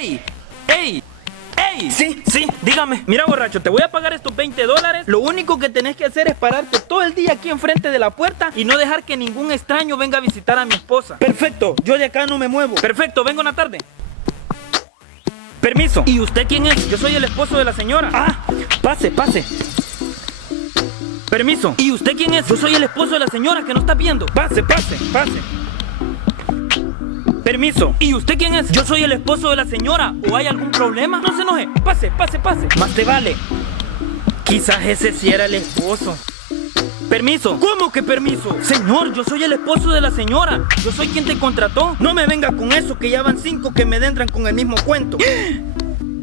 ¡Ey! ¡Ey! ¡Ey! Sí. Dígame. Mira, borracho, te voy a pagar estos $20. Lo único que tenés que hacer es pararte todo el día aquí enfrente de la puerta y no dejar que ningún extraño venga a visitar a mi esposa. Perfecto, yo de acá no me muevo. Perfecto, vengo en la tarde. Permiso. ¿Y usted quién es? Yo soy el esposo de la señora. Ah, pase. Permiso. ¿Y usted quién es? Yo soy el esposo de la señora que no está viendo. Pase. Permiso. ¿Y usted quién es? Yo soy el esposo de la señora. ¿O hay algún problema? No se enoje. Pase. Más te vale. Quizás ese sí era el esposo. Permiso. ¿Cómo que permiso? Señor, yo soy el esposo de la señora. Yo soy quien te contrató. No me venga con eso, que ya van 5 que me entran con el mismo cuento.